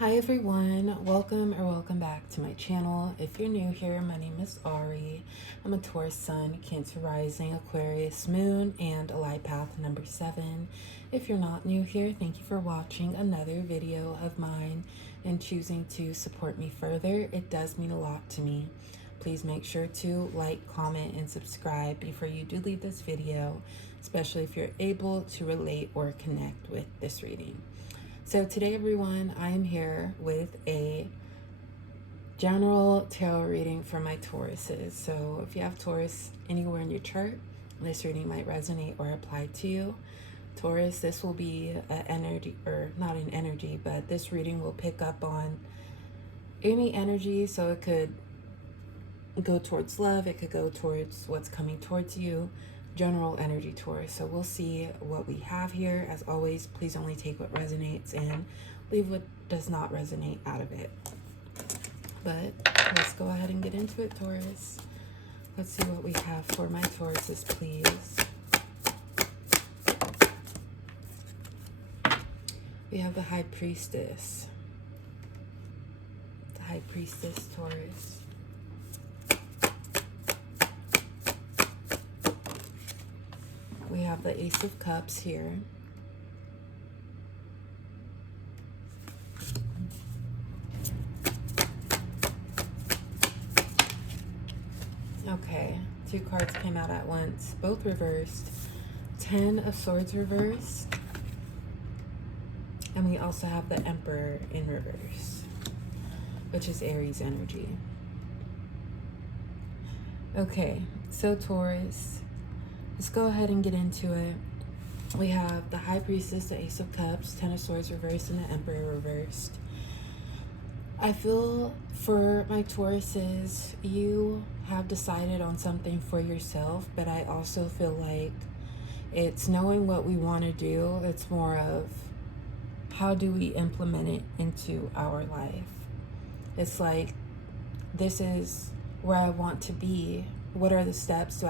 Hi everyone, welcome back to my channel. If you're new here, my name is Ari. I'm a Taurus Sun, Cancer Rising, Aquarius Moon, and a light path number 7. If you're not new here, thank you for watching another video of mine and choosing to support me further. It does mean a lot to me. Please make sure to like, comment, and subscribe before you do leave this video, especially if you're able to relate or connect with this reading. So today, everyone, I am here with a general tarot reading for my Tauruses. So if you have Taurus anywhere in your chart, this reading might resonate or apply to you. Taurus, this will be an energy, or not an energy, but this reading will pick up on any energy. So it could go towards love, it could go towards what's coming towards you. General energy, Taurus. So we'll see what we have here. As always, please only take what resonates and leave what does not resonate out of it. But let's go ahead and get into it, Taurus. Let's see what we have for my Tauruses, please. We have the High Priestess. The High Priestess, Taurus. We have the Ace of Cups here. Okay, two cards came out at once, both reversed. 10 of Swords reversed. And we also have the Emperor in reverse, which is Aries energy. Okay, so Taurus, let's go ahead and get into it. We have the High Priestess, the Ace of Cups, 10 of Swords reversed, and the Emperor reversed. I feel for my Tauruses, you have decided on something for yourself, but I also feel like it's knowing what we want to do. It's more of how do we implement it into our life. It's like, this is where I want to be. What are the steps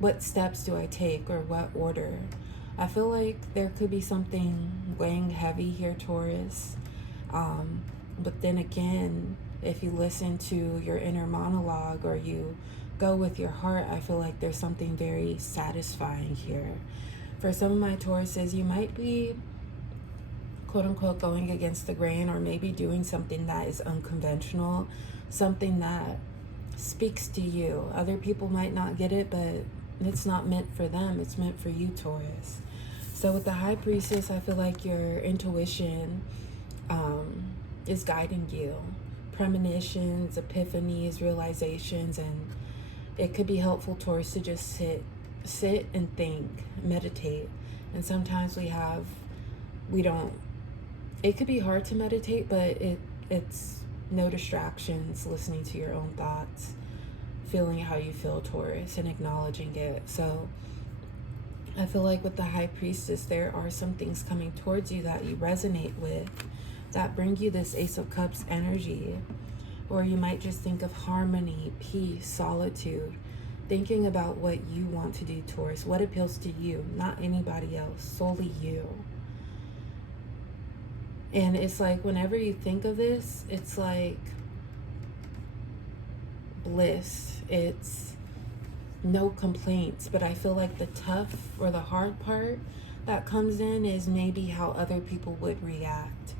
what steps do I take, or what order? I feel like there could be something weighing heavy here, Taurus. But then again, if you listen to your inner monologue or you go with your heart, I feel like there's something very satisfying here. For some of my Tauruses, you might be quote unquote going against the grain, or maybe doing something that is unconventional, something that speaks to you. Other people might not get it, but it's not meant for them. It's meant for you, Taurus. So with the High Priestess, I feel like your intuition is guiding you. Premonitions, epiphanies, realizations, and it could be helpful, Taurus, to just sit and think, meditate. And sometimes it could be hard to meditate, but it's no distractions, listening to your own thoughts, feeling how you feel, Taurus, and acknowledging it. So I feel like with the High Priestess, there are some things coming towards you that you resonate with, that bring you this Ace of Cups energy. Or you might just think of harmony, peace, solitude, thinking about what you want to do, Taurus, what appeals to you, not anybody else, solely you. And it's like, whenever you think of this, it's like bliss. It's no complaints. But I feel like the tough or the hard part that comes in is maybe how other people would react.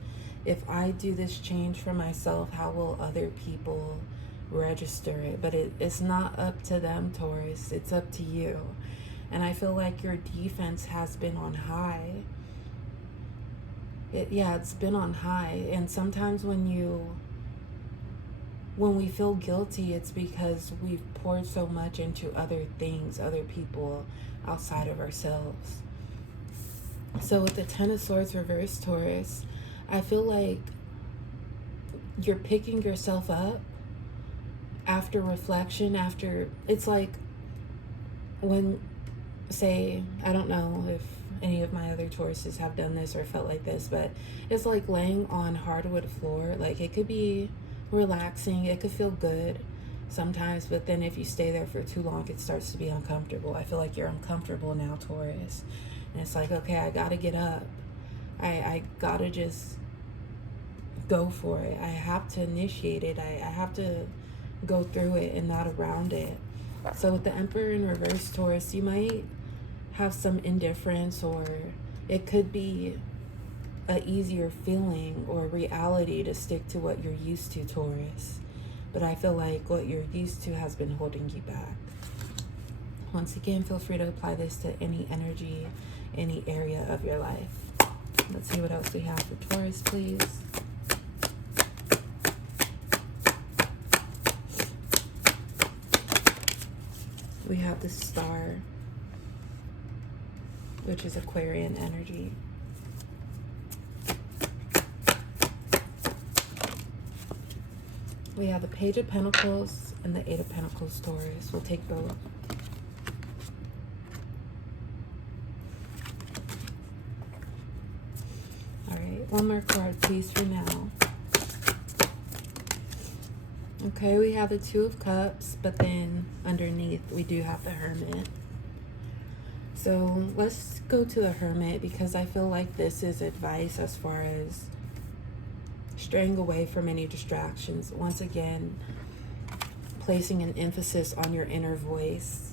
If I do this change for myself, how will other people register it? But it's not up to them, Taurus. It's up to you. And I feel like your defense has been on high. It's been on high. And sometimes when we feel guilty, it's because we've poured so much into other things, other people outside of ourselves. So with the 10 of Swords reversed, Taurus, I feel like you're picking yourself up after reflection, it's like when, say, I don't know if any of my other Tauruses have done this or felt like this, but it's like laying on hardwood floor. Like, it could be relaxing, it could feel good sometimes, but then if you stay there for too long, it starts to be uncomfortable. I feel like you're uncomfortable now, Taurus, and it's like, okay, I gotta get up. I gotta just go for it. I have to initiate it. I have to go through it and not around it. So with the Emperor in reverse, Taurus, you might have some indifference, or it could be a easier feeling or reality to stick to what you're used to, Taurus. But I feel like what you're used to has been holding you back. Once again, feel free to apply this to any energy, any area of your life. Let's see what else we have for Taurus, please. We have the Star, which is Aquarian energy. We have the Page of Pentacles and the Eight of Pentacles, Taurus. We'll take both. All right, one more card, please, for now. Okay, we have the Two of Cups, but then underneath we do have the Hermit. So let's go to the Hermit, because I feel like this is advice as far as straying away from any distractions. Once again, placing an emphasis on your inner voice.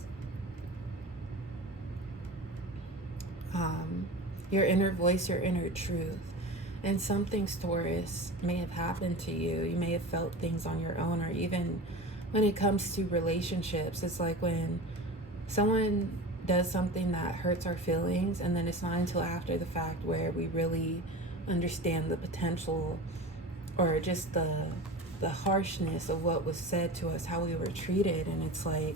Your inner voice, your inner truth. And some things, Taurus, may have happened to you. You may have felt things on your own, or even when it comes to relationships, it's like when someone does something that hurts our feelings, and then it's not until after the fact where we really understand the potential, or just the harshness of what was said to us, how we were treated. And it's like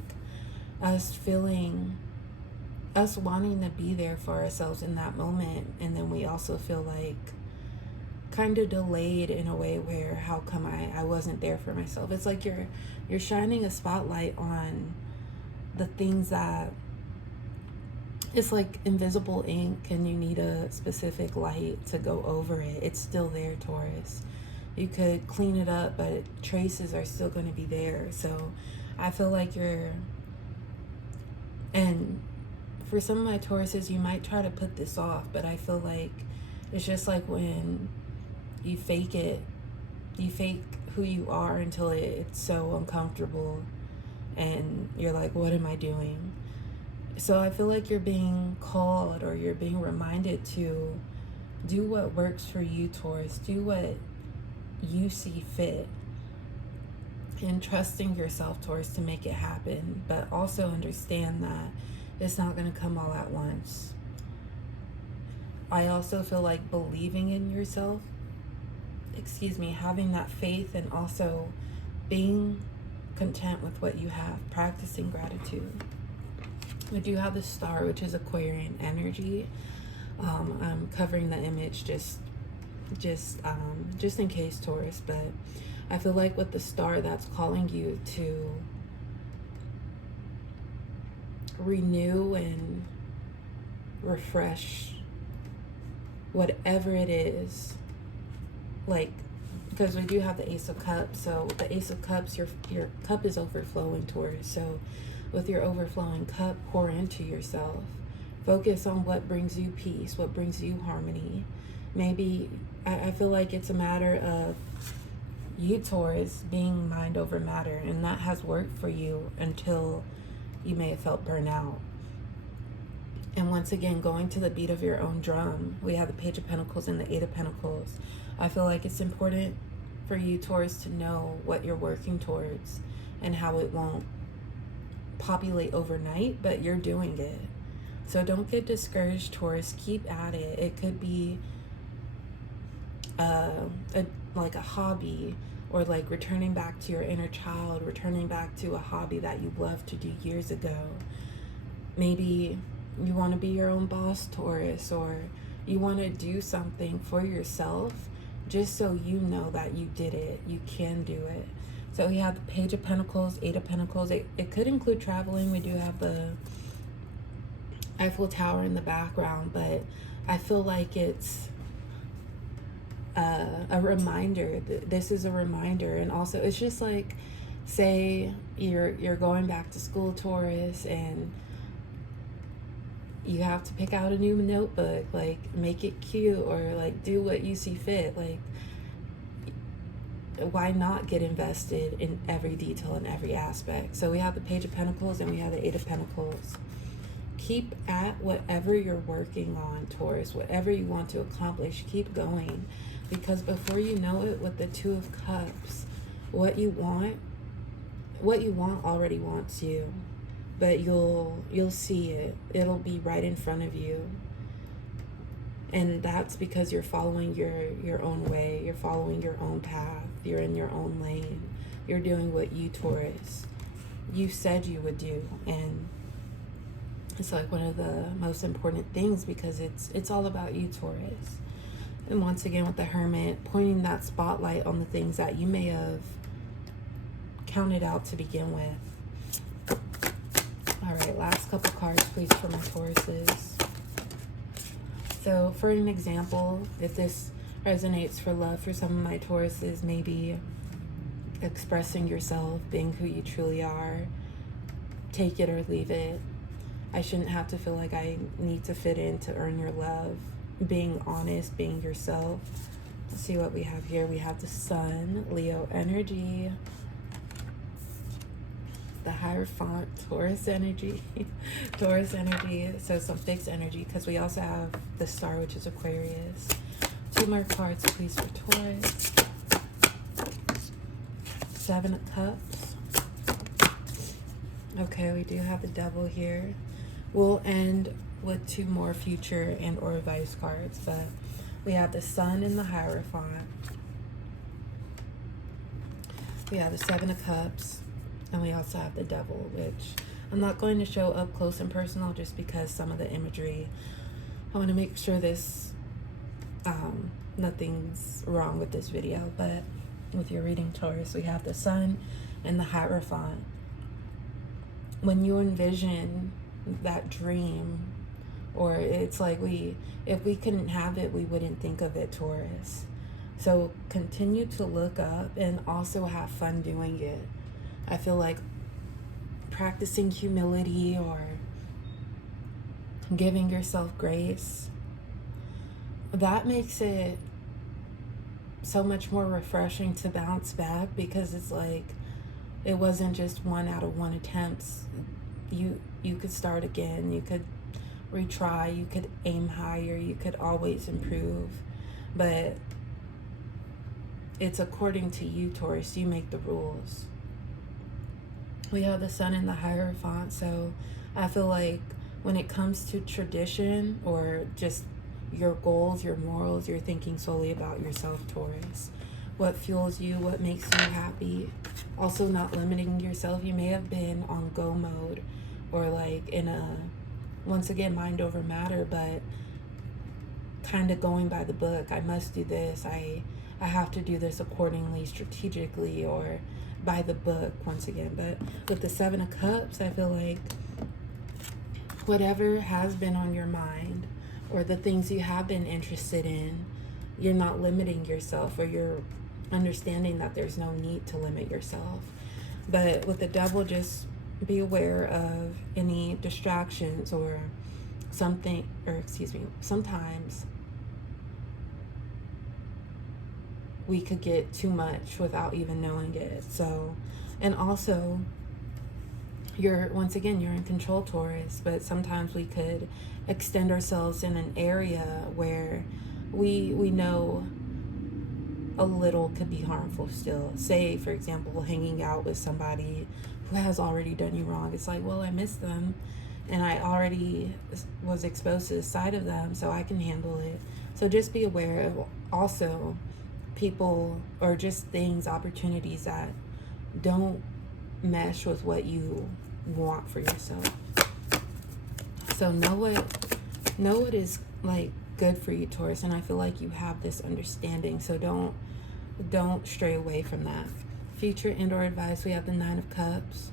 us wanting to be there for ourselves in that moment, and then we also feel like kind of delayed in a way where, how come I wasn't there for myself? It's like you're shining a spotlight on the things that, it's like invisible ink, and you need a specific light to go over it. It's still there, Taurus. You could clean it up, but traces are still going to be there. So I feel like and for some of my Tauruses, you might try to put this off, but I feel like it's just like when you fake it, you fake who you are until it's so uncomfortable, and you're like, what am I doing? So I feel like you're being called, or you're being reminded to do what works for you, Taurus. Do what you see fit, and trusting yourself, Taurus, to make it happen. But also understand that it's not going to come all at once. I also feel like believing in yourself, having that faith, and also being content with what you have, practicing gratitude. We do have the Star, which is Aquarian energy. I'm covering the image just in case, Taurus, but I feel like with the Star, that's calling you to renew and refresh whatever it is. Like, because we do have the Ace of Cups, so the Ace of Cups, your cup is overflowing, Taurus. So with your overflowing cup, pour into yourself. Focus on what brings you peace, what brings you harmony. Maybe I feel like it's a matter of you, Taurus, being mind over matter, and that has worked for you until you may have felt burnout. And once again, going to the beat of your own drum. We have the Page of Pentacles and the Eight of Pentacles. I feel like it's important for you, Taurus, to know what you're working towards and how it won't populate overnight, but you're doing it. So don't get discouraged, Taurus. Keep at it. It could be like a hobby, or like returning back to your inner child, returning back to a hobby that you loved to do years ago. Maybe you want to be your own boss, Taurus, or you want to do something for yourself, just so you know that you did it. You can do it. So we have the Page of Pentacles, Eight of Pentacles. It could include traveling. We do have the Eiffel Tower in the background, but I feel like it's a reminder. This is a reminder. And also, it's just like, say you're going back to school, Taurus, and you have to pick out a new notebook, like make it cute, or like do what you see fit. Like, why not get invested in every detail and every aspect? So we have the Page of Pentacles and we have the Eight of Pentacles. Keep at whatever you're working on, Taurus. Whatever you want to accomplish, keep going, because before you know it, with the Two of Cups, what you want already wants you, but you'll see it. It'll be right in front of you. And that's because you're following your own way. You're following your own path. You're in your own lane. You're doing what you, Taurus, you said you would do. And it's like one of the most important things, because it's all about you, Taurus. And once again, with the Hermit, pointing that spotlight on the things that you may have counted out to begin with. All right, last couple cards, please, for my Tauruses. So for an example, if this resonates for love for some of my Tauruses, maybe expressing yourself, being who you truly are, take it or leave it. I shouldn't have to feel like I need to fit in to earn your love. Being honest, being yourself. Let's see what we have here. We have the Sun, Leo energy. The Hierophant, Taurus energy. Taurus energy, so some fixed energy, because we also have the Star, which is Aquarius. 2 more cards, please, for Taurus. 7 of Cups. Okay, we do have the Devil here. We'll end with 2 more future and or advice cards, but we have the Sun and the Hierophant. We have the 7 of Cups. And we also have the Devil, which I'm not going to show up close and personal just because some of the imagery, I want to make sure this, nothing's wrong with this video. But with your reading, Taurus, we have the Sun and the Hierophant. When you envision that dream, or it's like if we couldn't have it, we wouldn't think of it, Taurus. So continue to look up and also have fun doing it. I feel like practicing humility or giving yourself grace, that makes it so much more refreshing to bounce back, because it's like it wasn't just 1 out of 1 attempts. You could start again, you could retry, you could aim higher, you could always improve. But it's according to you, Taurus. You make the rules. We have the Sun and the Hierophant, so I feel like when it comes to tradition or just your goals, your morals, you're thinking solely about yourself, Taurus. What fuels you, what makes you happy. Also not limiting yourself. You may have been on go mode, or like in a, once again, mind over matter, but kind of going by the book. I must do this. I have to do this accordingly, strategically, or by the book, once again. But with the 7 of Cups, I feel like whatever has been on your mind, or the things you have been interested in, you're not limiting yourself, or you're understanding that there's no need to limit yourself. But with the Devil, just be aware of any distractions or something, or excuse me, sometimes we could get too much without even knowing it. So, and also, once again, you're in control, Taurus, but sometimes we could extend ourselves in an area where we know a little could be harmful still. Say, for example, hanging out with somebody who has already done you wrong. It's like, well, I miss them, and I already was exposed to the side of them, so I can handle it. So just be aware of also people, or just things, opportunities that don't mesh with what you want for yourself. So know what is like good for you, Taurus, and I feel like you have this understanding, so don't stray away from that. Future and or advice, we have the 9 of Cups.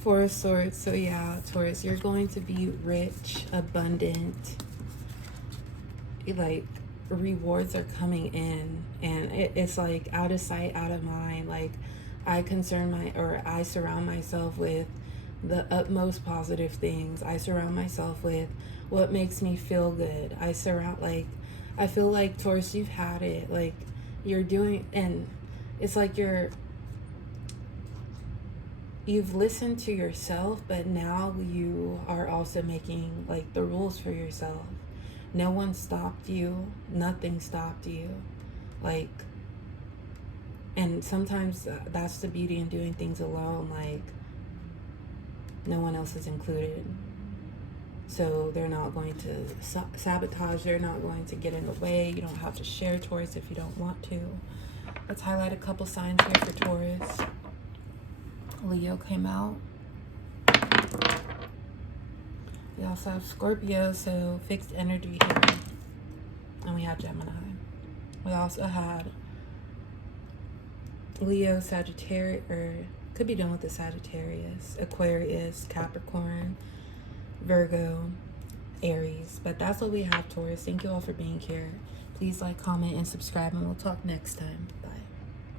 Four of Swords. So yeah, Taurus, you're going to be rich, abundant, like rewards are coming in, and it's like out of sight, out of mind. Like I surround myself with the utmost positive things. I surround myself with what makes me feel good. I feel like, Taurus, you've had it. Like, you're doing, and it's like you've listened to yourself, but now you are also making like the rules for yourself. No one stopped you. Nothing stopped you. Like, and sometimes that's the beauty in doing things alone. Like, no one else is included. So they're not going to sabotage. They're not going to get in the way. You don't have to share Taurus if you don't want to. Let's highlight a couple signs here for Taurus. Leo came out. We also have Scorpio, so fixed energy here. And we have Gemini. We also had Leo, Sagittarius, or could be done with the Sagittarius, Aquarius, Capricorn, Virgo, Aries. But that's what we have, Taurus. Thank you all for being here. Please like, comment, and subscribe, and we'll talk next time. Bye.